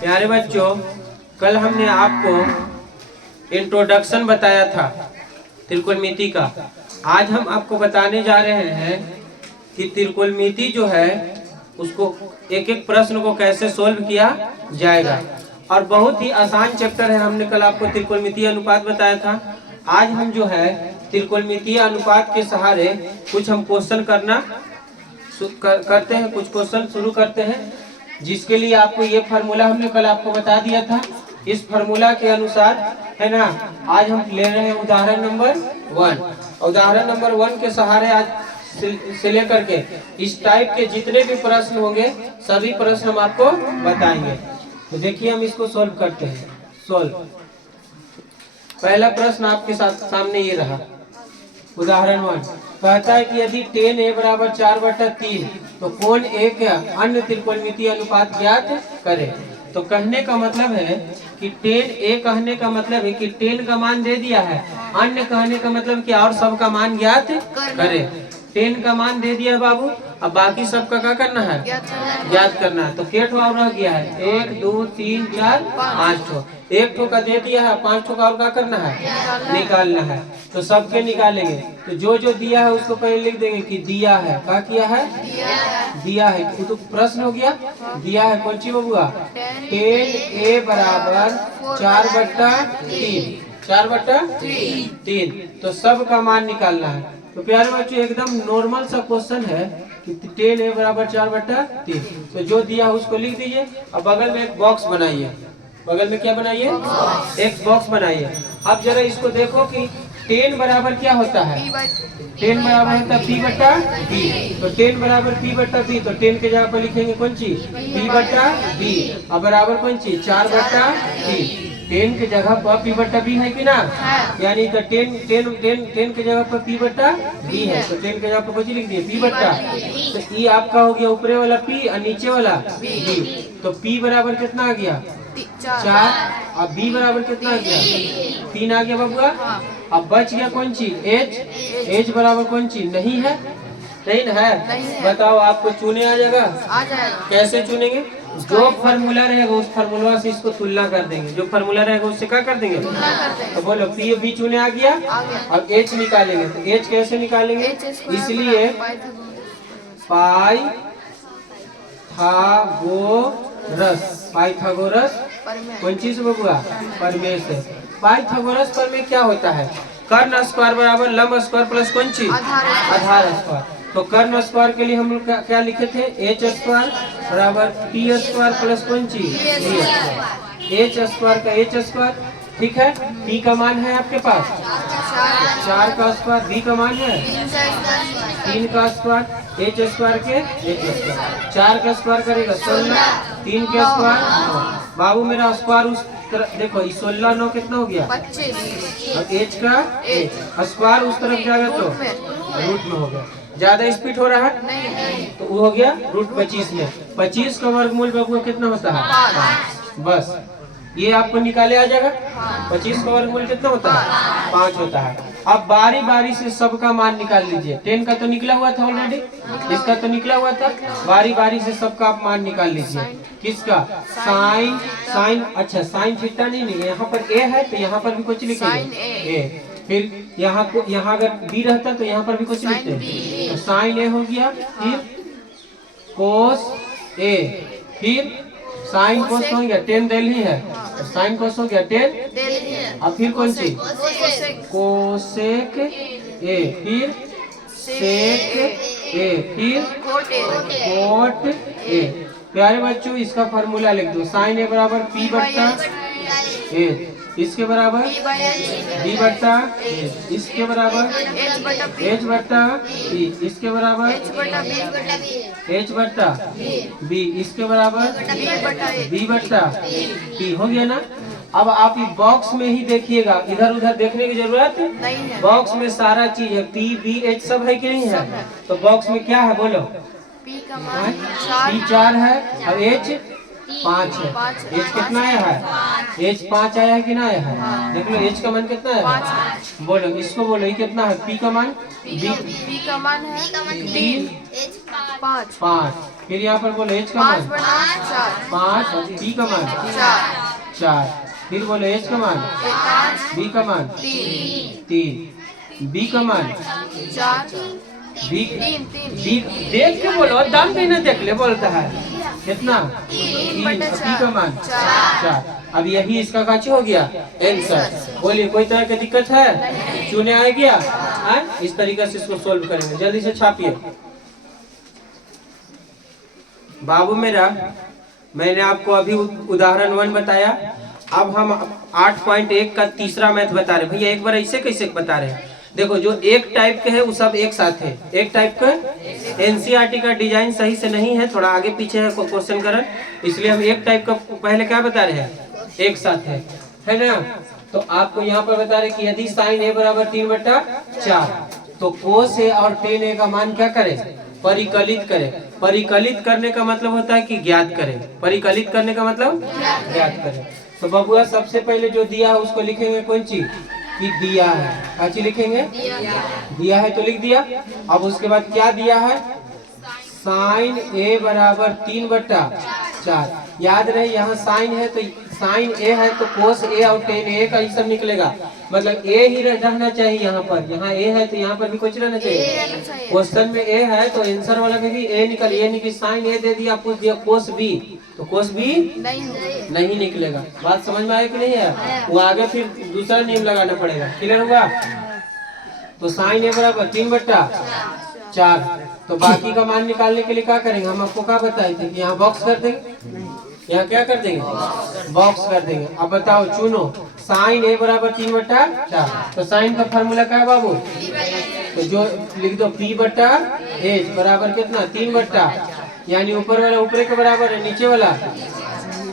प्यारे बच्चों, कल हमने आपको इंट्रोडक्शन बताया था त्रिकोणमिति का। आज हम आपको बताने जा रहे हैं कि त्रिकोणमिति जो है उसको एक एक प्रश्न को कैसे सोल्व किया जाएगा। और बहुत ही आसान चैप्टर है। हमने कल आपको त्रिकोणमितीय अनुपात बताया था। आज हम जो है त्रिकोणमितीय अनुपात के सहारे कुछ हम क्वेश्चन करते हैं, कुछ क्वेश्चन शुरू करते हैं, जिसके लिए आपको ये फार्मूला हमने कल आपको बता दिया था। इस फार्मूला के अनुसार है ना, आज हम ले रहे हैं उदाहरण नंबर 1। उदाहरण नंबर 1 के सहारे आज से लेकर के इस टाइप के जितने भी प्रश्न होंगे सभी प्रश्न हम आपको बताएंगे। तो देखिए हम इसको सोल्व करते हैं। सोल्व। पहला प्रश्न आपके सामने ये रहा। उदाहरण 1 कहता है कि यदि tan a बराबर 4/3 तो कोण a का अन्य त्रिकोणमितीय अनुपात ज्ञात करें। तो कहने का मतलब है कि tan a कहने का मतलब है कि tan का मान दे दिया है, अन्य कहने का मतलब कि और सब का मान ज्ञात करें। tan का मान दे दिया बाबू, अब बाकी सबका क्या करना है, ज्ञात करना है। तो के ठो और रह गया है 1 2 3 4 5 ठो। एक ठो का दे दिया है, 5 ठो का और क्या करना है, निकालना है। तो सबके निकालेंगे। तो जो जो दिया है उसको पहले लिख देंगे कि दिया है। क्या किया है, दिया है। तो प्रश्न हो गया दिया है। कौन सी बबुआ, tan a बराबर 4/3। 4/3। तो सब का मान निकालना है। तो प्यारे बच्चों एकदम नॉर्मल सा क्वेश्चन है कि tan a बराबर 4/3। तो जो दिया है उसको लिख दीजिए और बगल में एक बॉक्स बनाइए। बगल में क्या बनाइए, एक बॉक्स बनाइए। अब जरा इसको देखो कि tan बराबर क्या होता है। tan बराबर होता है p/b। तो tan बराबर p/b। तो tan के जगह पर लिखेंगे कौन सी, p/b। अब बराबर कौन सी, 4/3। tan के जगह पर p/b है कि ना, यानी तो tan के जगह पर p/b है। तो tan के जगह पर कौन सी लिख दिए, p/। तो ये आपका हो गया ऊपरे वाला p और नीचे वाला b। तो p बराबर कितना आ गया, 4। अब b बराबर कितना आ गया, 3 आ गया बबुआ। अब बच गया कौन सी, h बराबर कौन सी, नहीं है, नहीं ना है। बताओ आपको चुने आ जाएगा, कैसे चुनेंगे, जो फार्मूला रहेगा उस फार्मूला से इसको तुलना कर देंगे। जो फार्मूला रहेगा उससे क्या कर देंगे, तो बोलो p b चुने आ गया। अब h निकालेंगे। तो h कैसे निकालेंगे, इसलिए पाइथागोरस कौन चीज बबुआ, प्रमेय से। पाइथागोरस प्रमेय क्या होता है, कर्ण स्क्वायर बराबर लंब स्क्वायर प्लस कौन चीज, आधार स्क्वायर। तो कर्ण स्क्वायर के लिए हम लोग क्या लिखे थे, h स्क्वायर बराबर p स्क्वायर प्लस कौन चीज, h स्क्वायर का h स्क्वायर। ठीक है, p का मान है आपके पास 4 का स्क्वायर, b का मान है 3 का स्क्वायर, h स्क्वायर के h स्क्वायर। 4 का स्क्वायर करेगा 16, 3 के स्क्वायर। बाबू मेरा स्क्वायर उस तरफ देखो, 16 9 कितना हो गया 25। और h का स्क्वायर उस तरफ जाएगा तो रूट में हो गया। ज्यादा स्पीड हो रहा है तो वो हो गया √25 में। 25 का वर्गमूल बाबू कितना होता है 5। बस ये आपको निकाले आ जाएगा। 25 का वर्गमूल कितना होता है 5 होता है। अब बारी बारी से सबका मान निकाल लीजिए। 10 का तो निकला हुआ था ऑलरेडी, इसका तो निकला हुआ था। बारी बारी से सबका आप मान निकाल लीजिए। किसका, साइन अच्छा साइन थीटा नहीं, यहाँ पर a है तो यहाँ पर भी कुछ लिखेंगे a। फिर यहाँ अगर b रहता तो यहाँ पर भी कुछ लिखते हैं। तो साइन a हो गया, फिर कोस a, फिर साइन कोस हो गया 10 दिल ही है। साइन कोस हो गया 10। अब फिर कौन सी, कोसेक ए, फिर सेक ए, फिर कोट ए। प्यारे बच्चों इसका फार्मूला लिख दो। साइन ए बराबर p/a, इसके बराबर b/a, इसके बराबर h/e, इसके बराबर h/b, इसके बराबर b/p। हो गया ना। अब आप ये बॉक्स में ही देखिएगा, इधर उधर देखने की जरूरत नहीं है। बॉक्स में सारा चीज है, p b h सब है कि नहीं है। तो बॉक्स में क्या है बोलो, p 4 है और h 5 है। h कितना आया है, h 5 आया है कि ना आया है, देख लो h का मान कितना है, बोलो इसको बोलो, ये कितना है, p का मान, b का मान है 3 5। फिर यहाँ पर बोलो एच का मान 5, बी का मान 4, फिर बोलो एच का मान, बी का मान 3, बी का मान 4, बी देख के बोलो, दाम भी ना देख ले बोलता है कितना 3, बी का मान 4। अब यही इसका काची हो गया आंसर। बोलिए कोई तरह की दिक्कत है, चुने आ गया है? इस तरीके से इसको सोल्व करेंगे, जल्दी से छापिए। बाबू मेरा, मैंने आपको अभी उदाहरण 1 बताया, अब हम 8.1 का तीसरा मैथ बता रहे। भैया एक बार ऐसे कैसे बता रहे हैं? देखो जो एक टाइप के है वो सब एक साथ है, एक टाइप का। एनसीईआरटी का डिजाइन सही से नहीं है, थोड़ा आगे पीछे है क्वेश्चन करण, इसलिए हम एक टाइप का पहले क्या बता रहे हैं, एक साथ है ना। तो आपको यहाँ पर बता रहे कि यदि साइन ए बराबर 3/4 तो कोस ए और टेन ए का मान क्या करें, परिकलित करें। परिकलित करने का मतलब होता है कि ज्ञात करें, परिकलित करने का मतलब ज्ञात करें। तो बबुआ सबसे पहले जो दिया है उसको लिखेंगे कौन चीज कि दिया है, अच्छी लिखेंगे दिया है तो लिख दिया। अब उसके बाद क्या दिया है, साइन ए बराबर 3/4। याद रहे यहाँ साइन है तो साइन ए है तो कोस ए और टेन ए का ही सब निकलेगा, मतलब ए ही रहना चाहिए यहाँ पर। यहाँ ए है तो यहाँ पर भी कुछ रहना चाहिए। क्वेश्चन में ए है तो आंसर वाला में भी ए निकल, ये नहीं कि साइन ए दे दिया पूछ दिया कोस बी तो कोस बी नहीं निकलेगा। बात समझ में आया कि नहीं है? वो आगे फिर दूसरा नेम लगाना पड़ेगा। क्लियर होगा? तो साइन ए बराबर 3/4। तो बाकी का मान निकालने के लिए क्या करेंगे, हम आपको क्या बताए थे कि यहाँ बॉक्स कर देंगे, यहाँ क्या कर देंगे, बॉक्स कर देंगे। अब बताओ चुनो, साइन ए बराबर 3/4 तो साइन का फॉर्मूला क्या है बाबू, तो जो लिख दो p/h बराबर कितना 3/4, यानी ऊपर वाला ऊपर के बराबर है, नीचे वाला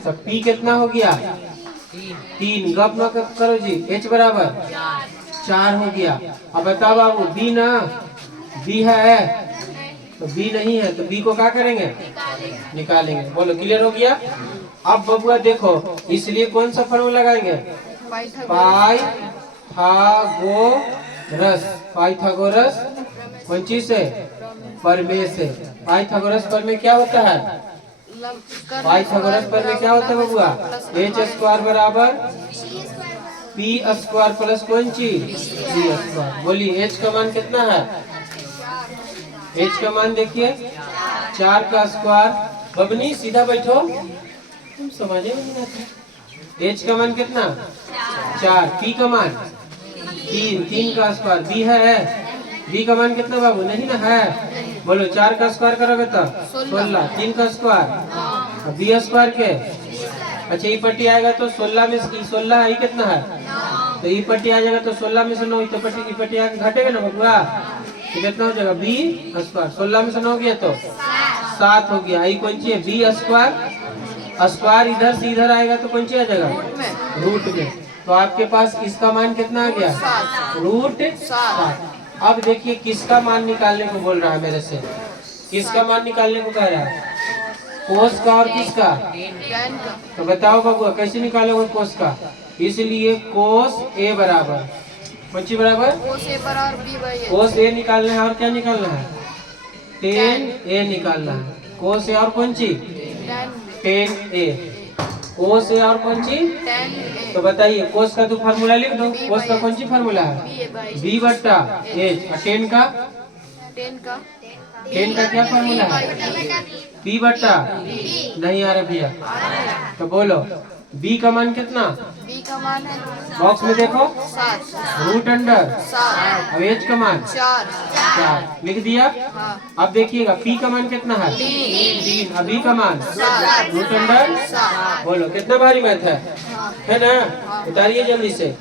तो p कितना हो गया 3, गप न करो जी, h बराबर 4 हो गया। अब बताओ बाबू b ना, b है तो b नहीं है तो b को क्या करेंगे, निकालेंगे। बोलो क्लियर हो गया? अब बबुआ देखो, इसलिए कौन सा फॉर्मूला लगाएंगे, पाइथागोरस कौन चीज से, प्रमेय से। पाइथागोरस प्रमेय क्या होता है, पाइथागोरस प्रमेय क्या होता है बबुआ, h² बराबर p² प्लस कौन चीज c²। बोलिए h का मान कितना है, h का मान देखिए 4 का स्क्वायर। बबनी सीधा बैठो, तुम समझे नहीं आते। h का मान कितना 4, p का मान 3 का स्क्वायर, b है, b का मान कितना बाबू, नहीं ना है। बोलो 4 का स्क्वायर करोगे तो 16, 3 का स्क्वायर, b² के अच्छा ई पट्टी आएगा तो 16 में 16 है, कितना है तो ई पट्टी आ जाएगा तो 16 में से 9 तो पट्टी की पट्टी आगे घटेगा ना बबुआ, तो कितना हो जाएगा b²। 16 में से 9 गया तो 7 हो गया। आई कौन सी है b², स्क्वायर इधर से इधर आएगा तो कौन सी आ जाएगा रूट में। तो आपके पास इसका मान कितना आ गया √7। अब देखिए किसका मान निकालने को बोल रहा है मेरे से, किसका मान निकालने को कह रहा है, कोस का और किसका, तो बताओ बाबू कैसे निकालोगे कोस का। इसलिए कोस ए बराबर कौन सी बराबर, कोस ए निकालना है और क्या निकालना है, टेन ए निकालना है। कोस ए और कौन सी, टेन ए, कोस ए और कौन सी, तो बताइए कोस का तो फार्मूला लिख दो, कोस का कौन सी फार्मूला है b/h, और टेन का क्या फार्मूला है p/, नहीं आ रहा भैया, तो बोलो b का मान कितना, b का मान है बॉक्स में देखो 7, √7। अब h का मान 4 लिख दिया। अब देखिएगा p का मान कितना है 3, अब b का मान √7। बोलो कितना भारी मैथ है ना, उतारिए जल्दी से।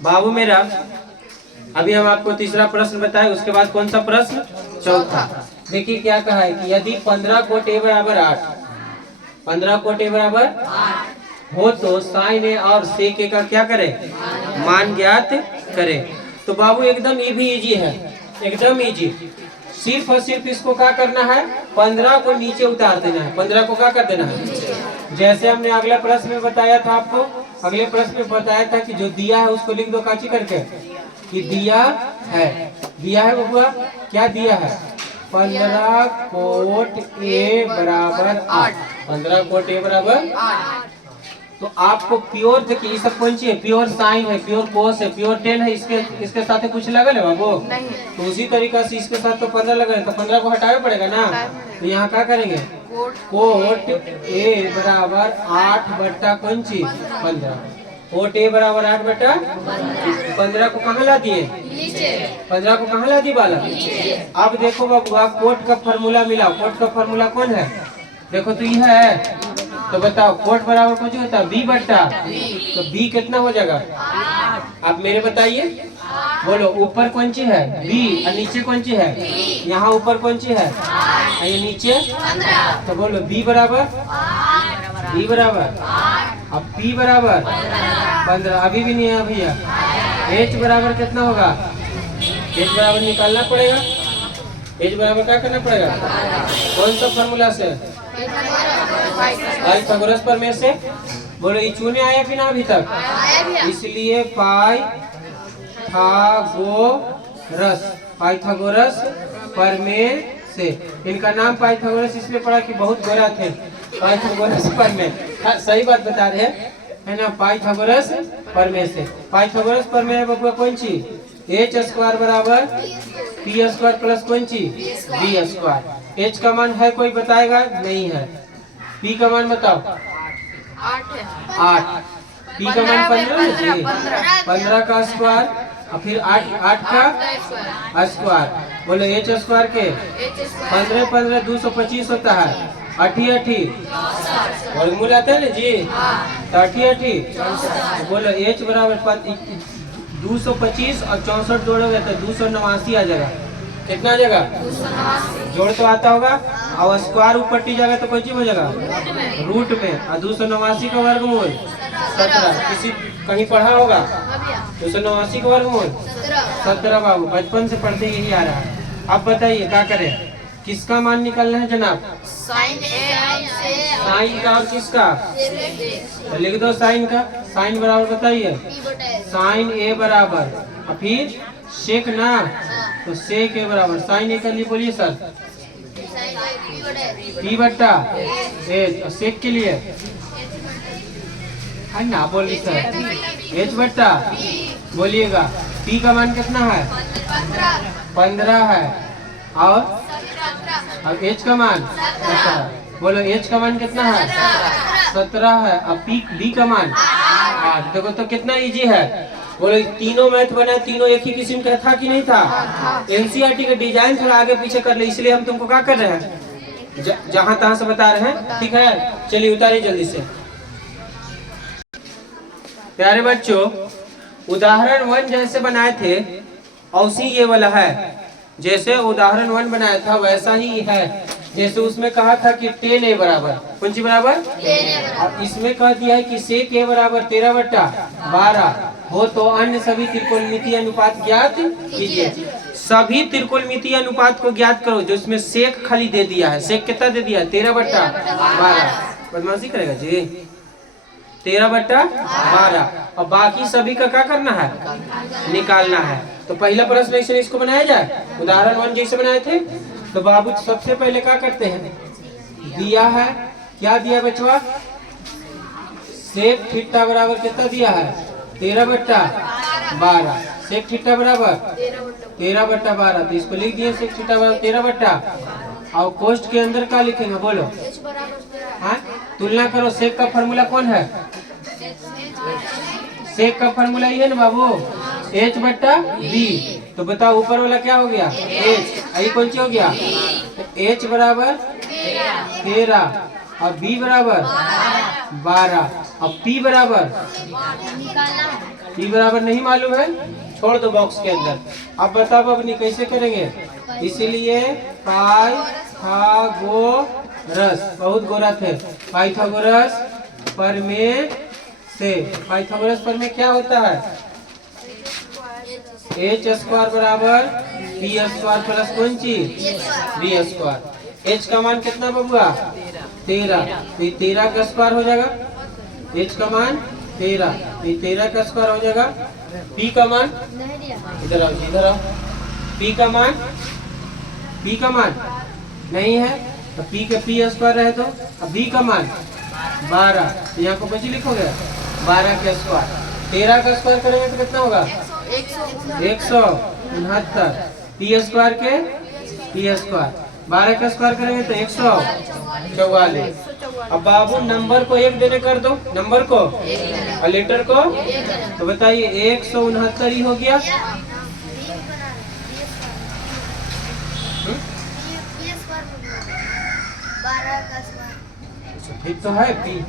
बाबू मेरा, अभी हम आपको तीसरा प्रश्न बताए, उसके बाद कौन सा प्रश्न, चौथा। देखिए क्या कहा है कि यदि 15 कोट a बराबर 8, 15 कोट a बराबर 8 हो तो साइन ए और सेक ए का क्या करे, मान ज्ञात करे। तो बाबू एकदम ये भी इजी है, एकदम इजी। सिर्फ और सिर्फ इसको क्या करना है, 15 को नीचे उतार देना है। 15 को क्या कर देना है, जैसे हमने अगले प्रश्न में बताया था आपको, अगले प्रश्न में बताया था कि जो दिया है उसको लिख दो काची करके कि दिया है बबुआ, क्या दिया है? 15 कोट ए बराबर 8। 15 कोट ए बराबर 8। तो आपको प्योर देखिए, ये सब कौन सी है? प्योर साइन है, प्योर कोस है, प्योर टेन है। इसके साथ कुछ लगल है बाबू? नहीं। तो उसी तरीका से इसके साथ तो 15 लगा है, तो 15 को हटाना पड़ेगा ना। तो यहाँ क्या करेंगे? कोट ए बराबर 8 बट्टा कौन सी? 15। कोट ए बराबर 8 बट्टा 15 को कहाँ ला दिए? 15 को कहाँ ला दी बालक? अब देखो बाबू, कोट का फॉर्मूला मिलाओ। कोट का फॉर्मूला कौन है? देखो तो यह है, तो बताओ कोट बराबर कौन होता है? बी बट्टा। तो बी कितना हो जाएगा? आप मेरे बताइए, बोलो। ऊपर कौन सी है? बी, और नीचे कौन सी है? यहाँ ऊपर कौन सी है? ये नीचे। तो बोलो बी बराबर, बी बराबर, अब बी बराबर 15। अभी भी नहीं है भैया। एच बराबर कितना होगा? एच बराबर निकालना पड़ेगा। एच बराबर क्या करना पड़ेगा? कौन सा फॉर्मूला से? पाइथागोरस प्रमेय से। बोलो ये चूने आया कि ना अभी तक? इसलिए पाइथागोरस प्रमेय से। इनका नाम पाइथागोरस इसलिए पड़ा कि बहुत गोरा थे। पाइथागोरस प्रमेय, सही बात बता रहे हैं, है ना? पाइथागोरस प्रमेय से। पाइथागोरस प्रमेय बबुआ कौन सी? एच स्क्वायर बराबर पी स्क्वायर प्लस कौन सी? B square. एच का मान है, कोई बताएगा? नहीं है। पी का मान बताओ। 8। पी का मान 15 है जी। 15 का स्क्वायर और फिर 8 का स्क्वायर। बोलो एच स्क्वायर के 15 15 225 होता है। 8 वर्गमूल आता है ना जी। तो 8 बोलो एच बराबर 225 और 64 जोड़ोगे तो 289 आ जाएगा। कितना आ जाएगा? जोड़ तो आता होगा, और स्क्वायर ऊपर टी जाएगा तो कोई चीज हो जाएगा? रूट में। और 289 का वर्गमूल 17। किसी कहीं पढ़ा होगा? 289 का वर्गमूल 17 बाबू, बचपन से पढ़ते यही आ रहा है। अब बताइए क्या करें? किसका मान निकालना है जनाब? साइन का और किसका? तो लिख दो साइन का। साइन बराबर बताइए। साइन ए बराबर और फिर सेक ना, तो सेक ए बराबर साइन ए कर लिए। बोलिए सर। पी बट्टा एच। और सेक के लिए है ना, बोलिए सर। एच बट्टा, बोलिएगा। पी का मान कितना है? 15 है। और अब एच का मान 17। बोलो एच का मान कितना है? 17 है। अब बी का मान 8। देखो तो कितना इजी है। बोलो तीनों मैथ बना, तीनों एक ही किस्म का था कि नहीं था? एनसीईआरटी का डिजाइन थोड़ा आगे पीछे कर ले, इसलिए हम तुमको क्या कर रहे हैं, जहां तहां से बता रहे हैं। ठीक है, चलिए उतारिए जल्दी से। प्यारे बच्चों, उदाहरण 1 जैसे बनाए थे औसी ये वाला है। जैसे उदाहरण 1 बनाया था वैसा ही है। जैसे उसमें कहा था कि 10 ए बराबर कौन सी बराबर? और इसमें कह दिया है कि सेक ए बराबर 13 बट्टा 12 हो तो अन्य सभी त्रिकोणमितीय अनुपात ज्ञात कीजिए। सभी त्रिकोणमितीय अनुपात को ज्ञात करो। जो इसमें सेक खाली दे दिया है, सेक कितना दे दिया है? 13 बट्टा 12। बदमाशी करेगा जी। 13 बट्टा 12 और बाकी सभी का क्या करना है? निकालना है। तो पहला प्रश्न ऐसे इसको बनाया जाए, उदाहरण 1 जैसे बनाए थे। तो बाबू सबसे पहले क्या करते हैं? दिया है, क्या दिया बचवा? सेक थीटा बराबर कितना दिया है? 13 बट्टा 12। सेक थीटा बराबर 13 बट्टा 12। तो इसको लिख दिए सेक थीटा बराबर 13 बट्टा। और कोष्ठ के अंदर क्या लिखेंगे? बोलो। हाँ, तुलना करो। सेक का फॉर्मूला कौन है? सेक का फॉर्मूला ये है ना बाबू, एच बट्टा बी। तो बताओ ऊपर वाला क्या हो गया? एच। आई कौन सी हो गया? एच बराबर 13 और बी बराबर 12 और पी बराबर नहीं मालूम है, छोड़ दो बॉक्स के अंदर। अब बताओ बबनी कैसे करेंगे? इसीलिए पाइथागोरस, बहुत गोरा थे, पाइथागोरस प्रमेय से। पाइथागोरस प्रमेय क्या होता है? एच स्क्वायर बराबर बी स्क्वायर प्लस कौन चीज? B square. एच का मान कितना बबुआ? 13। तो 13 का स्क्वायर हो जाएगा। एच का मान 13, तो 13 का स्क्वायर हो जाएगा पी का मान इधर आओ, इधर आओ। पी का मान नहीं है तो पी के पी स्क्वायर रहे तो अब बी का मान 12, तो यहाँ को बची लिखोगे 12 के स्क्वायर। 13 का स्क्वायर करेंगे तो कितना होगा 169। पी स्क्वायर के पी स्क्वायर 12 का स्क्वायर करेंगे तो 144। अब बाबू नंबर को 1 देने कर दो, नंबर को और लेटर को, तो बताइए 169 ही हो गया। ठीक तो है पी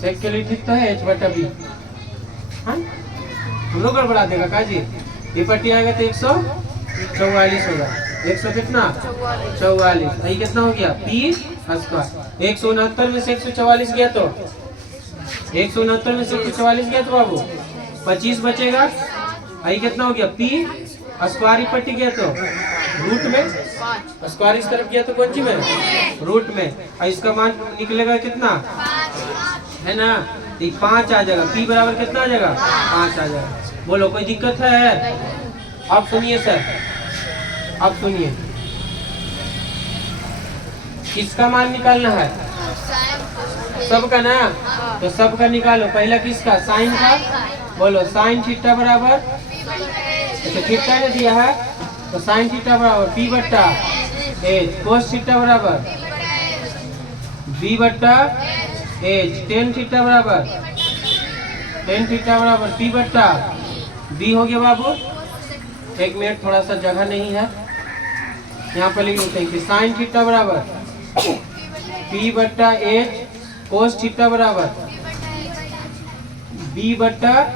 सेक के लिए ठीक तो है h बटा बी। हाँ हम लोग गड़बड़ा देगा काजी, ये पट्टी आएगा तो 144 होगा। 100 कितना 44, यही कितना हो गया पी स्क्वायर। 169 में से 144 गया तो 169 में से 144 गया तो बाबू 25 बचेगा। यही कितना हो गया पी स्क्वायर ही पट्टी गया तो रूट में, स्क्वायर इस तरफ गया तो कौन सी में रूट में, और इसका मान निकलेगा कितना है ना, 5 आ जाएगा। पी बराबर कितना आ जाएगा 5 आ जाएगा। बोलो कोई दिक्कत है? अब सुनिए सर, अब सुनिए किसका मान निकालना है, सबका ना, तो सबका निकालो। पहला किसका साइन का, बोलो साइन थीटा बराबर, अच्छा थीटा ने दिया है तो साइन थीटा बराबर पी बट्टा एच, कोस थीटा बराबर बी बट्टा एच, टेन थीटा बराबर पी बट्टा बी हो गया बाबू। 1 मिनट थोड़ा सा जगह नहीं है, यहाँ पर लिख देते हैं कि साइन थीटा बराबर पी बट्टा एच, कोस थीटा बराबर बी बट्टा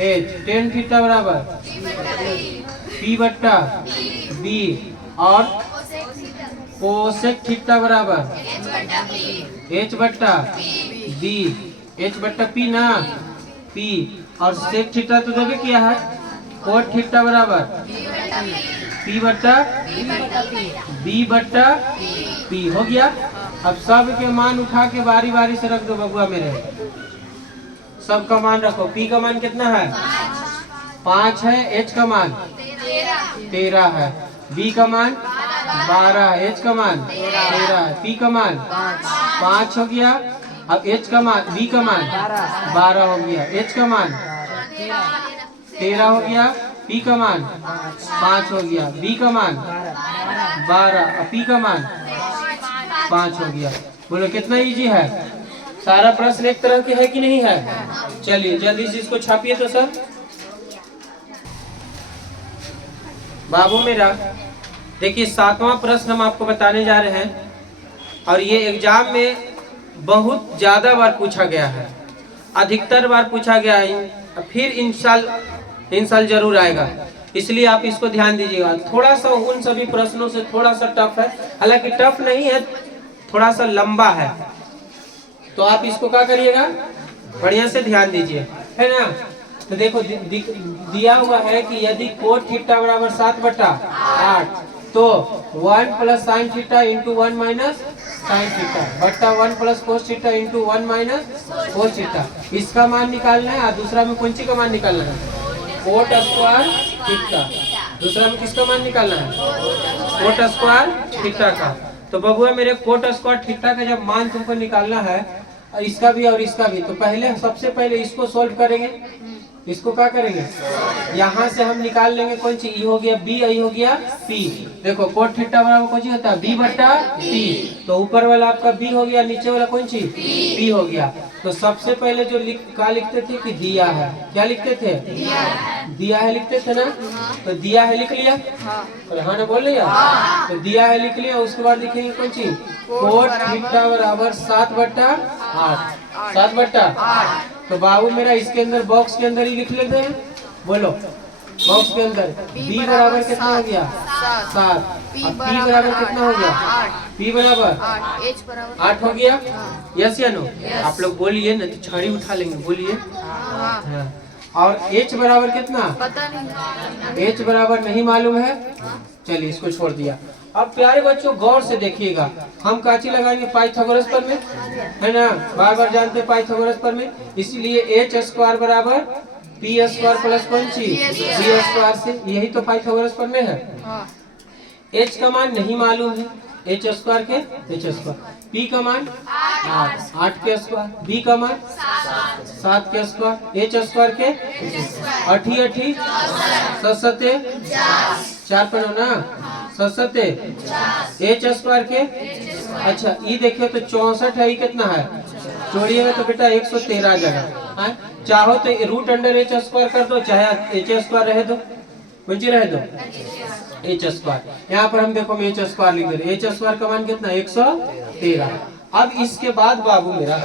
एच, टेन थीटा बराबर पी बट्टा बी, और कोसेक थीटा बराबर एच बट्टा बी, एच बट्टा पी ना पी, और सेक थीटा तो जब किया है कोट थीटा बराबर पी बट्टा बी बट्टा पी हो गया। अब सब के मान उठा के बारी बारी से रख दो बबुआ मेरे, सब का मान रखो। पी का मान कितना है 5 है, एच का मान 13 है, बी का मान 12 है, एच का मान 13 है, पी का मान 5 हो गया। अब एच का मान, बी का मान 12 हो गया, एच का मान 13 हो गया, पी का मान 5 हो गया, बी का मान 12 और पी का मान 5 हो गया। बोलो कितना इजी है? सारा प्रश्न एक तरह के है कि नहीं है? चलिए जल्दी से इसको छापिए तो सर। बाबू मेरा देखिए 7वां प्रश्न हम आपको बताने जा रहे हैं, और ये एग्जाम में बहुत ज्यादा बार पूछा गया है, अधिकतर बार पूछा गया है, फिर इन साल जरूर आएगा, इसलिए आप इसको ध्यान दीजिएगा। थोड़ा सा उन सभी प्रश्नों से थोड़ा सा टफ है, हालांकि टफ नहीं है, थोड़ा सा लंबा है, तो आप इसको क्या करिएगा बढ़िया से ध्यान दीजिए, है ना। तो देखो दिया हुआ है कि यदि कोट थीटा बराबर 7/8 तो 1 plus sine theta into 1 minus sine theta बट्टा 1 plus cos theta into 1 minus cos theta, इसका मान निकालना है। और दूसरा में कौन सी का मान निकालना है? Coat square theta. दूसरा में किसका मान निकालना है? कोट स्क्वायर थीटा का। तो बबुआ मेरे कोट स्क्वायर थीटा का जब मान तुमको निकालना है, इसका भी और इसका भी, तो पहले सबसे पहले इसको सोल्व करेंगे। इसको क्या करेंगे, यहाँ से हम निकाल लेंगे कौन सी, ई हो गया बी, आई हो गया पी। देखो कोट थीटा बराबर कौन सी होता है? बी बट्टा पी। तो ऊपर वाला आपका बी हो गया, नीचे वाला कौन सी पी हो गया। तो सबसे पहले जो क्या लिखते थे कि दिया है, क्या लिखते थे? दिया है लिखते थे ना। तो दिया है लिख लिया, हाँ ना बोल लिया। तो दिया है लिख लिया, उसके बाद लिखेंगे कौन सी, कोट थीटा बराबर 7/8, 7/8। तो बाबू मेरा इसके अंदर बॉक्स के अंदर ही लिख लेते हैं। बोलो बॉक्स के अंदर b बराबर कितना हो गया 7, p बराबर कितना हो गया 8, p बराबर 8, h बराबर 8 हो गया। यस या नो? आप लोग बोलिए ना तो छड़ी उठा लेंगे, बोलिए। हाँ। और h बराबर कितना? पता नहीं, h बराबर नहीं मालूम है, चलिए इसको छोड़ दिया। अब प्यारे बच्चों गौर से देखिएगा, हम काची लगाएंगे पाइथागोरस पर में, है ना, बार बार जानते हैं पाइथागोरस पर में, इसलिए h स्क्वायर बराबर पी स्क्वायर प्लस कौन सी बी स्क्वायर से, यही तो पाइथागोरस पढ़ने हैं। हाँ एच का मान नहीं मालूम है, एच स्क्वायर के एच स्क्वायर, पी का मान 8 के स्क्वायर, बी का मान 7 के स्क्वायर, एच स्क्वायर के 8 सत्ते 4 पर हो ना, सत्ते एच स्क्वायर के। अच्छा ये देखिए तो 64 है, ये कितना है, जोड़िएगा तो बेटा 113 आ जाएगा। चाहो तो रूट अंडर एच स्क्वायर कर दो, चाहे एच स्क्वायर रहे दो, कौन सी रहे दो एच स्क्वायर। यहाँ पर हम देखो एच स्क्वायर लिख रहे, एच स्क्वायर का मान कितना 113। अब इसके बाद बाबू मेरा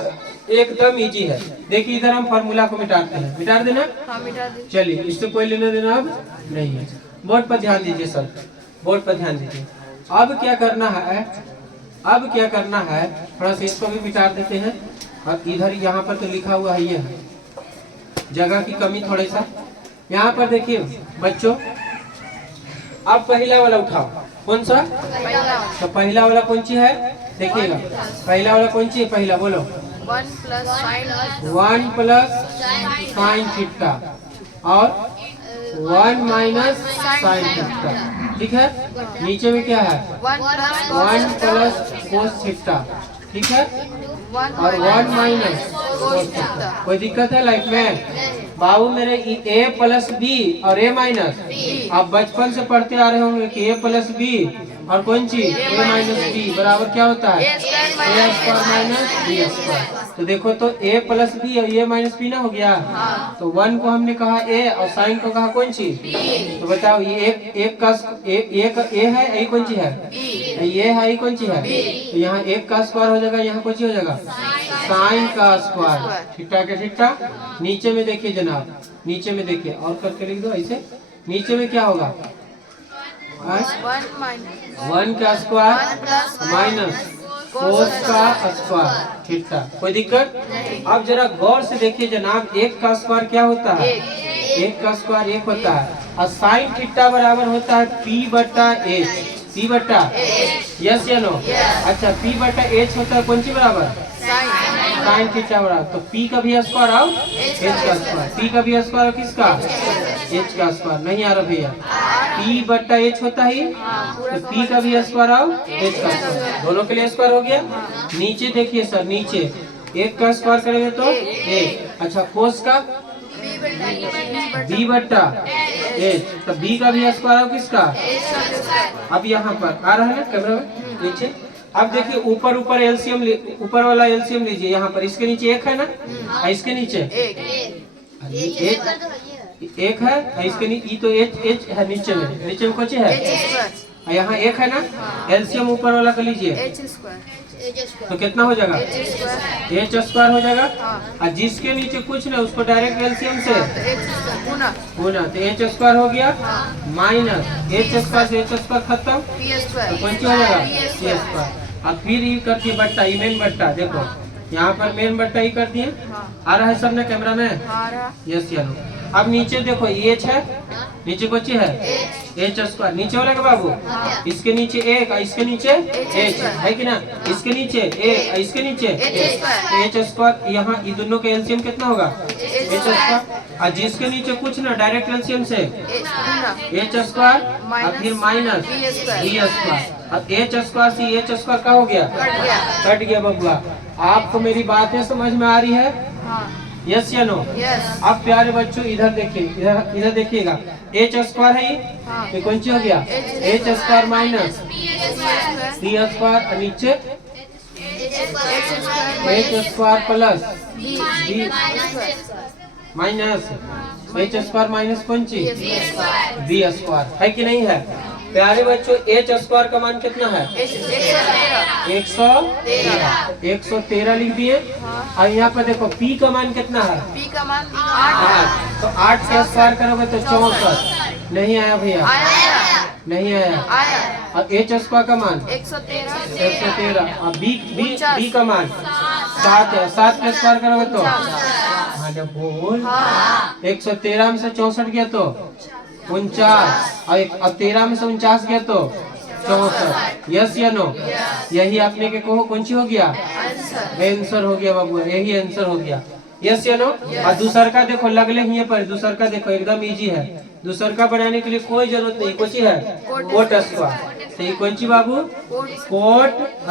एकदम इजी है, देखिए इधर हम फार्मूला को मिटाते हैं, मिटा देना। हाँ मिटा दे। चलिए इससे कोई लेना देना अब नहीं है। बोर्ड पर ध्यान दीजिए सर, बोर्ड पर ध्यान दीजिए। अब क्या करना है, अब क्या करना है, थोड़ा सा इसको भी मिटा देते हैं। और इधर यहाँ पर तो लिखा हुआ है, ये है जगह की कमी थोड़ा सा। यहाँ पर देखिए बच्चों, अब पहला वाला उठाओ, कौन सा, तो पहला वाला कौन सी है देखिएगा, पहला वाला कौन सी है, पहला बोलो 1 plus sign 1 plus sine theta और 1 माइनस साइन थीटा, ठीक है। नीचे में क्या है 1 प्लस कोस थीटा, ठीक है, और 1 माइनस कोस थीटा। कोई दिक्कत है लाइफ में बाबू मेरे, ए प्लस बी और ए माइनस, आप बचपन से पढ़ते आ रहे होंगे कि ए प्लस बी और कौन सी ए माइनस बी बराबर क्या होता है ए स्क्वायर माइनस बी स्क्वायर। तो देखो तो ए प्लस बी और ए माइनस बी ना हो गया। तो 1 को हमने कहा ए और साइन को कहा कौन सी, तो बताओ ये एक का ए है, ये कौन सी है, ये है, ये कौन सी है, तो यहाँ 1 का स्क्वायर हो जाएगा, यहाँ कौन सी हो जाएगा साइन का स्क्वायर, थीटा के थीटा। नीचे में देखिए जनाब, नीचे में देखिए और करके लिख दो ऐसे, नीचे में क्या होगा 1 का स्क्वायर माइनस कोस का स्क्वायर थीटा। कोई दिक्कत। अब जरा गौर से देखिए जनाब, 1 का स्क्वायर क्या होता है, 1 का स्क्वायर 1 होता है, और साइन थीटा बराबर होता है पी बटा एच, पी बटा यस या नो। अच्छा पी बटा एच होता है कौन सी बराबर साइन थीटा बराबर, तो पी का भी स्क्वायर आओ एच का स्क्वायर, पी का भी स्क्वायर किसका एच का स्क्वायर, नहीं आ रहा भैया, पी बटा एच होता है, तो पी का भी स्क्वायर आओ एच का स्क्वायर, दोनों के लिए स्क्वायर हो गया। नीचे देखिए सर, नीचे 1 का स्क्वायर करेंगे तो 1, अच्छा कोस का बी बटा एच, तो बी का भी स्क्वायर आओ किसका। अब यहाँ पर आ रहा है ना कैमरा में नीचे। अब देखिए ऊपर ऊपर एलसीएम, ऊपर वाला एलसीएम लीजिए, यहाँ पर इसके नीचे 1 है ना, इसके नीचे 1 है, इसके नीचे तो एच है, नीचे में कुछ है, यहाँ 1 है ना, एलसीएम ऊपर वाला कर लीजिए, तो कितना हो जाएगा एच स्क्वायर हो जाएगा। और जिसके नीचे कुछ ना उसको डायरेक्ट एलसीएम से गुना, तो एच स्क्वायर हो गया माइनस एच स्क्वायर से एच स्क्वायर खत्म, तो कौन सी हो जाएगा सी स्क्वायर। अब फिर ये करती है बट्टा, ये मेन बट्टा, देखो यहाँ पर मेन बट्टा ही कर दिए। आ रहा है सब ना कैमरा में, यस या नो। अब नीचे देखो एच है, नीचे कौन सी है एच स्क्वायर, नीचे वाला का बाबू, इसके नीचे 1 और इसके नीचे एच है कि ना, इसके नीचे 1 और इसके नीचे एच स्क्वायर। यहाँ ये दोनों का एलसीएम कितना होगा एच स्क्वायर, और जिसके नीचे कुछ ना डायरेक्ट एलसीएम से एच स्क्वायर और फिर माइनस बी स्क्वायर। अब एच स्क्वायर से एच स्क्वायर का हो गया कट गया बबुआ। आपको मेरी बातें समझ में आ रही है यस या नो। अब प्यारे बच्चों इधर देखिए, इधर देखिएगा एच स्क्वायर है, ये कौन सी हो गया H square minus C square, और नीचे H square plus B minus H square minus कौन सी बी स्क्वायर, है कि नहीं है प्यारे बच्चों। एच स्क्वायर का मान कितना है 113 लिख दिए। और यहाँ पर देखो पी का मान कितना है, पी का मान 8, तो 8 का स्क्वायर करोगे तो 64, नहीं आया भैया नहीं आया। और एच स्क्वायर का मान 113, और बी का मान 7 है, 7 का स्क्वायर करोगे तो बोल 113 में से 64 गया तो 49, और 13 में से 49 गया तो 64, यस या नो। यही आपने के कहो कौन सी हो गया आंसर हो गया बाबू, यही आंसर हो गया। यस या नो। और दूसर का देखो लगले ही पर, दूसर का देखो एकदम इजी है। दूसर का बनाने के लिए कोई जरूरत नहीं, कुछ है कोट स्क्वायर। तो ये कौन सी बाबू, कोट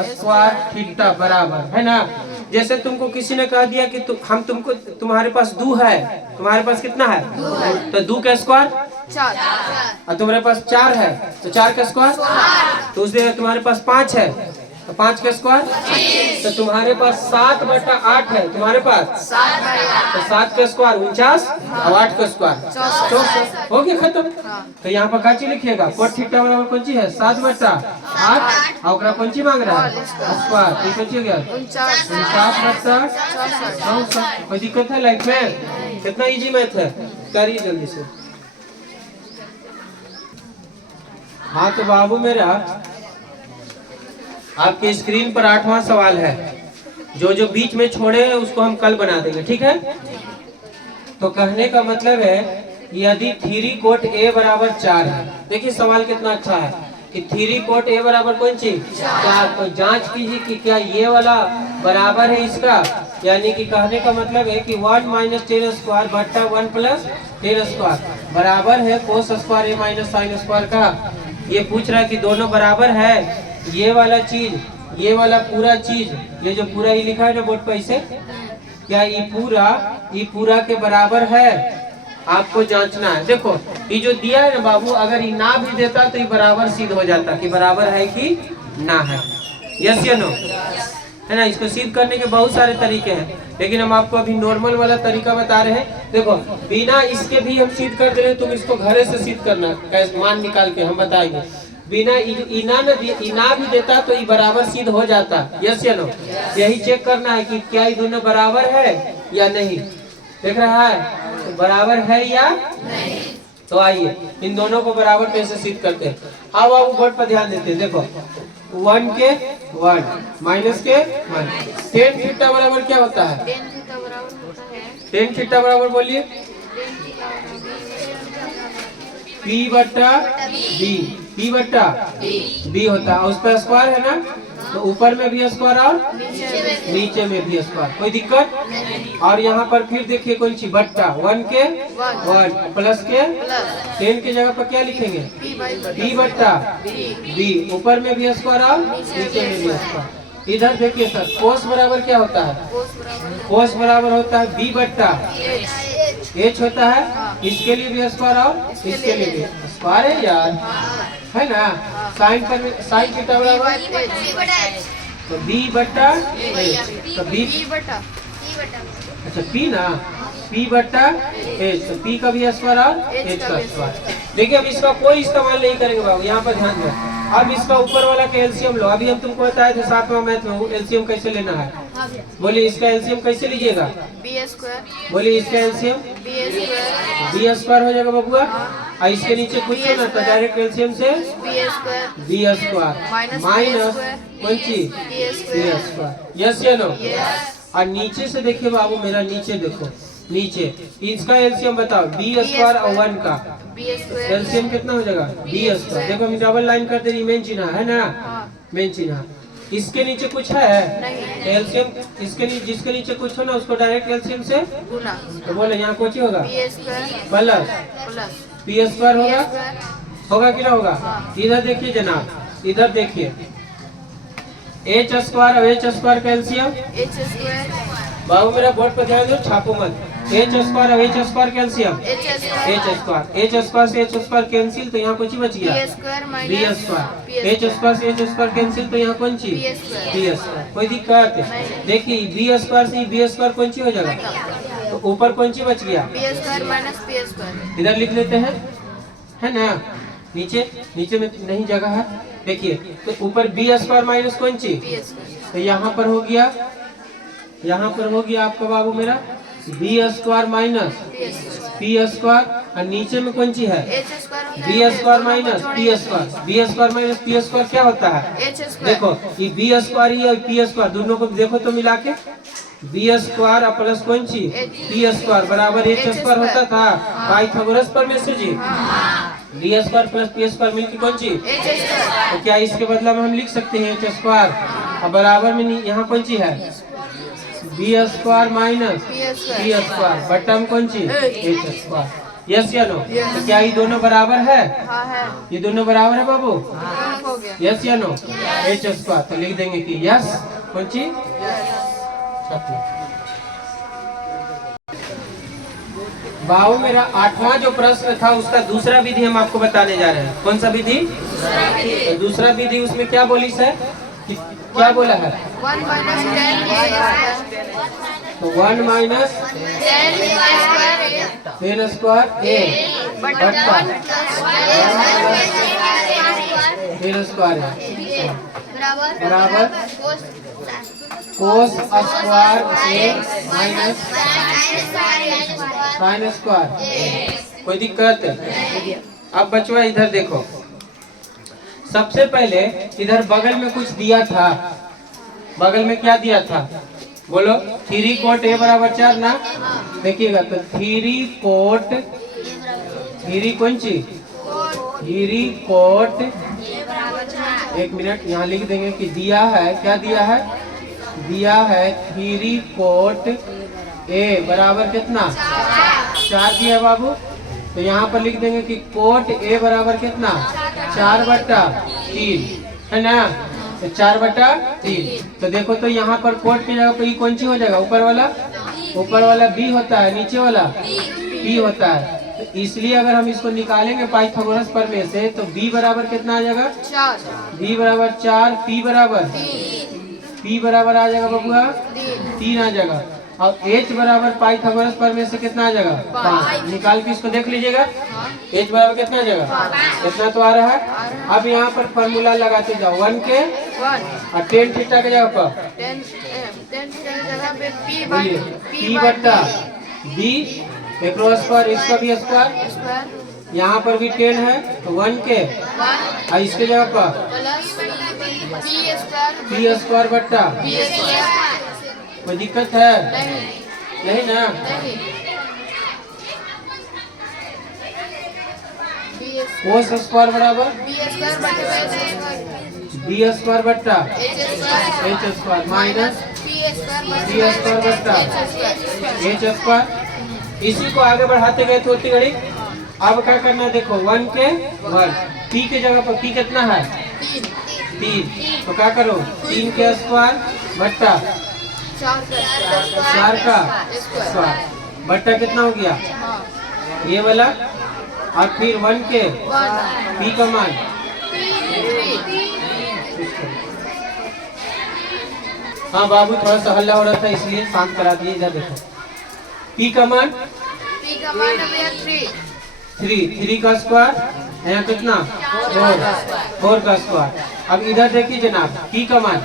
स्क्वायर थीटा बराबर है ना। जैसे तुमको किसी ने कह दिया कि हम तुमको, तुम्हारे पास दू है, तुम्हारे पास कितना है, तो दू का स्क्वायर 4 और तुम्हारे पास 4 है तो 4 का स्क्वायर, तो उससे तुम्हारे पास 5 है तो 5 का स्क्वायर, तो तुम्हारे पास 7/8 है, तुम्हारे पास 7/8 तो 7 का स्क्वायर 49 और 8 का स्क्वायर 64। हो गया खत्म। तो यहाँ पर क्या चीज लिखिएगा, कोट थीटा बराबर कौन सी है 7/8 और कौन सी मांग रहा है स्क्वायर, ये कौन सी हो गया 49/64। कोई दिक्कत है लाइफ में, कितना इजी मैथ है, करिए जल्दी से। हाँ तो बाबू मेरा आपके स्क्रीन पर 8वां सवाल है, जो बीच में छोड़े हैं उसको हम कल बना देंगे, ठीक है। तो कहने का मतलब है यदि 3 कोट a बराबर 4 है, देखिए सवाल कितना अच्छा है कि 3 कोट a बराबर कौन सी 4, तो जांच कीजिए कि क्या ये वाला बराबर है इसका, यानी कि कहने का मतलब है कि 1 - 10 स्क्वायर बट्टा 1 + 10 स्क्वायर बराबर है cos square a - sine square का। ये पूछ रहा है कि दोनों बराबर है, ये वाला चीज, ये वाला पूरा चीज, ये जो पूरा ये लिखा है ना बोर्ड पर इसे, क्या ये पूरा के बराबर है, आपको जांचना है। देखो ये जो दिया है ना बाबू, अगर ये ना भी देता तो ये बराबर सिद्ध हो जाता कि बराबर है कि ना है, यस या नो, है ना। इसको सिद्ध करने के बहुत सारे तरीके हैं, लेकिन हम आपको अभी नॉर्मल वाला तरीका बता रहे हैं। देखो बिना इसके भी हम सिद्ध कर दे रहे हैं, तुम इसको घरे से सिद्ध करना, कैसे मान निकाल के हम बताएंगे। बिना इना भी देता तो ये बराबर सिद्ध हो जाता, यस या नो। यही चेक करना है कि क्या ये दोनों बराबर है या नहीं, देख रहा है तो बराबर है या नहीं। तो आइए इन दोनों को बराबर कैसे सिद्ध करते हैं। हाँ बाबू बोर्ड पर ध्यान देते हैं। देखो 1 के 1 माइनस के 1, tan थीटा बराबर क्या होता है, tan थीटा बराबर होता है, tan थीटा बराबर बोलिए P/B होता है, उस पर स्क्वायर है ना, तो ऊपर में भी स्क्वायर और नीचे में भी स्क्वायर, कोई दिक्कत। और यहाँ पर फिर देखिए कौन सी बट्टा 1 के 1 प्लस के 10 की जगह पर क्या लिखेंगे P/B, ऊपर में भी स्क्वायर और नीचे में भी स्क्वायर। इधर देखिए सर कोस बराबर क्या होता है, कोस बराबर होता है B/H होता है, इसके लिए भी स्क्वायर और इसके लिए भी स्क्वायर है यार, है ना। साइन थीटा बराबर तो B/H, तो B अच्छा P ना, P/H, तो P का भी स्क्वायर और H का स्क्वायर। देखिए अब इसका कोई इस्तेमाल नहीं करेंगे बाबू, यहाँ पर ध्यान दो। अब इसका ऊपर वाला का एलसीएम लो, अभी हम तुमको बताए थे 7वां मैथ में एलसीएम कैसे लेना है, बोलिए इसका एलसीएम कैसे लीजिएगा, बोलिए इसका एलसीएम B² हो जाएगा बबुआ, और इसके नीचे कुछ ना तो डायरेक्ट एलसीएम से B² माइनस कौन सी B², यस या नो। और नीचे से देखिए बाबू मेरा, नीचे देखो, नीचे इसका एलसीएम बताओ B² और 1 का एलसीएम कितना हो जाएगा B²। देखो हम डबल लाइन कर दे रही, मेन चिन्ह है ना, मेन चिन्ह। इसके नीचे कुछ है एलसीएम, इसके नीचे जिसके नीचे कुछ हो ना उसको डायरेक्ट एलसीएम से गुना, तो बोले यहाँ कुछ होगा प्लस B² होगा कि ना होगा। इधर देखिए जनाब, इधर देखिए H² और H² का एलसीएम, बाबू मेरा बोर्ड पर ध्यान दो, छापो मत। H² और H² कैल्शियम H² से H² कैंसिल, तो यहाँ कुछ बच गया B²। H² से H² कैंसिल, तो यहाँ कौन सी B²। कोई दिक्कत, देखिए B² से B² कौन सी हो जाएगा, तो ऊपर कौन सी बच गया B²-P²। इधर लिख लेते हैं, है ना, नीचे में नहीं जगह है। देखिए तो ऊपर B² माइनस कौन सी, तो यहाँ पर हो गया, यहाँ पर हो गया आपका बाबू मेरा B² माइनस P² और नीचे में कौन सी है B² minus P²। B² minus P² क्या होता है, देखो ये B² और P² दोनों को देखो तो मिला के B² और प्लस कौन सी P² बराबर H² होता था पाइथागोरस प्रमेय जी। B² प्लस P² मिलकर कौन सी, तो क्या इसके बदला में हम लिख सकते हैं H² और बराबर में यहाँ कौन सी है B square minus B square बट्टा में कौन सी एच स्क्वायर। यस या नो? तो क्या ये दोनों बराबर है? हाँ है। ये दोनों बराबर है बाबू? हो गया। यस या नो? एच स्क्वायर तो लिख देंगे कि यस कौन सी। बाबू मेरा 8वां जो प्रश्न था उसका दूसरा विधि हम आपको बताने जा रहे हैं। कौन सा विधि? तो दूसरा विधि उसमें क्या बोली सर? क्या बोला है? 1 माइनस 10 तो 1 माइनस 10 स्क्वायर ए बट्टा 10 स्क्वायर बराबर कोस स्क्वायर ए माइनस साइन स्क्वायर। कोई दिक्कत? अब बचवा इधर देखो, सबसे पहले इधर बगल में कुछ दिया था। बगल में क्या दिया था बोलो? 3 कोट ए बराबर 4 ना। देखिएगा तो 3 कोट 3 कौन सी 3 कोट, एक मिनट यहाँ लिख देंगे कि दिया है, क्या दिया है? दिया है 3 कोट ए बराबर कितना 4 दिया बाबू। तो यहाँ पर लिख देंगे कि कोट ए बराबर कितना 4/3 है ना। तो 4/3 तो देखो तो यहाँ पर कोट की जगह पर कौन सी हो जाएगा? ऊपर वाला बी होता है, नीचे वाला पी होता है। तो इसलिए अगर हम इसको निकालेंगे पाइथागोरस प्रमेय से तो बी बराबर कितना आ जाएगा 4, बी बराबर 4, पी बराबर आ जाएगा बबुआ 3 आ जाएगा। और एच बराबर पाइथागोरस प्रमेय से कितना आ जाएगा 5। निकाल के इसको देख लीजिएगा एच बराबर कितना आ जाएगा, कितना तो आ रहा है। अब यहाँ पर फॉर्मूला लगाते जाओ 1 के और 10 थीटा के जगह पर 10 जगह पे पी बट्टा बी एक स्क्वायर इसका भी स्क्वायर। यहाँ पर भी 10 है तो 1 के और इसके जगह पर पी स्क्वायर बट्टा। कोई दिक्कत है? नहीं ना। कोस स्क्वायर बराबर बी स्क्वायर बट्टा H square minus B square बट्टा एच स्क्वायर। इसी को आगे बढ़ाते गए होती घड़ी। अब क्या करना है देखो 1 के 1 पी के जगह पर पी कितना है 3 तो क्या करो 3 के स्क्वायर बट्टा 4 का स्क्वायर बट्टा कितना हो गया ये वाला। और फिर 1 के पी का मान हाँ बाबू थोड़ा सा हल्ला हो रहा था इसलिए शांत करा दिए। इधर देखो पी का मान 3 का स्क्वायर यहाँ कितना 4 का स्क्वायर। अब इधर देखिए जनाब पी का मान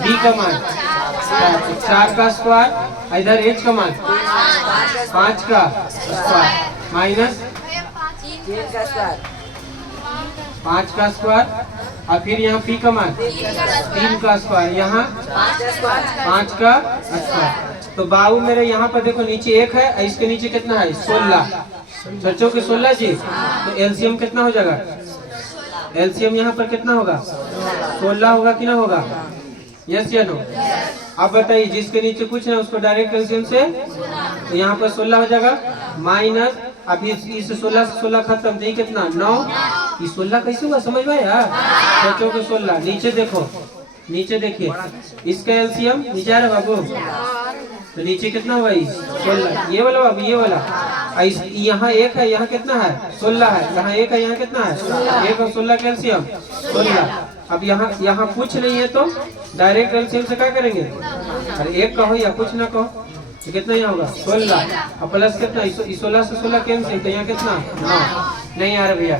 बी का मान 4 का स्क्वायर, इधर एच का मान 5 का स्क्वायर माइनस 5 का स्क्वायर। और फिर यहाँ पी का मान 3 का स्क्वायर, यहाँ 5 का स्क्वायर। तो बाबू मेरे यहाँ पर देखो नीचे 1 है, इसके नीचे कितना है 16। बच्चों के 16 जी। तो एलसीएम कितना हो जाएगा? एलसीएम यहाँ पर कितना होगा 16 होगा कि ना होगा? यस या नो? अब बताइए जिसके नीचे कुछ ना उसको डायरेक्ट एलसीएम से तो यहाँ पर 16 हो जाएगा माइनस। अभी इस 16 से 16 खत्म तो ये कितना 9। ये 16 कैसे हुआ समझ में आया? बच्चों के 16 नीचे देखो, नीचे देखिए इसका एलसीएम नीचे आ रहा बाबू। तो नीचे कितना हुआ 16 ये वाला बाबू ये वाला। यहाँ 1 है यहाँ कितना है 16 है, यहाँ 1 है यहाँ कितना है 1 और 16 कैल्शियम 16। अब यहाँ कुछ नहीं है तो डायरेक्ट एलसीएम से क्या करेंगे? अरे 1 कहो या कुछ ना कहो तो कितना यहाँ होगा 16 और प्लस कितना 16 से 16 कैंसिल तो यहाँ कितना 9। नहीं आ रहा भैया,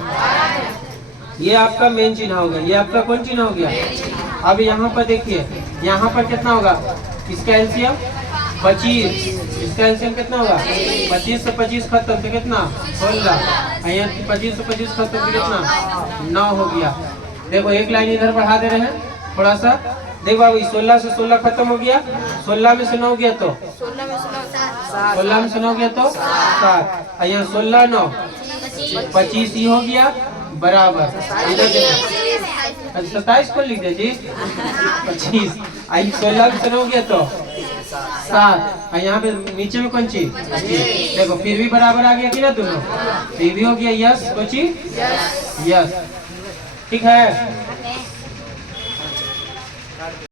ये आपका मेन चिन्ह हो गया, ये आपका कौन चिन्ह हो गया? अब यहाँ पर देखिए यहाँ पर कितना होगा इसका एलसीएम 25, इसका एलसीएम कितना होगा 25 से 25 खत्म तो कितना 16, यहाँ 25 से 25 खत्म तो कितना 9 हो गया। देखो एक लाइन इधर बढ़ा दे रहे हैं थोड़ा सा। देख बाबू 16 से 16 खत्म हो गया, 16 में से 9 गया तो 16 में से 9 गया तो 7, यहाँ 16 9 25 ही हो गया बराबर। इधर देखो 27 को लिख दे जी 25, 16 में से 9 गया तो 7 और यहाँ पे नीचे में कौन चीज देखो फिर भी बराबर आ गया कि ना दोनों, फिर भी हो गया यस कौन चीज यस। ठीक है।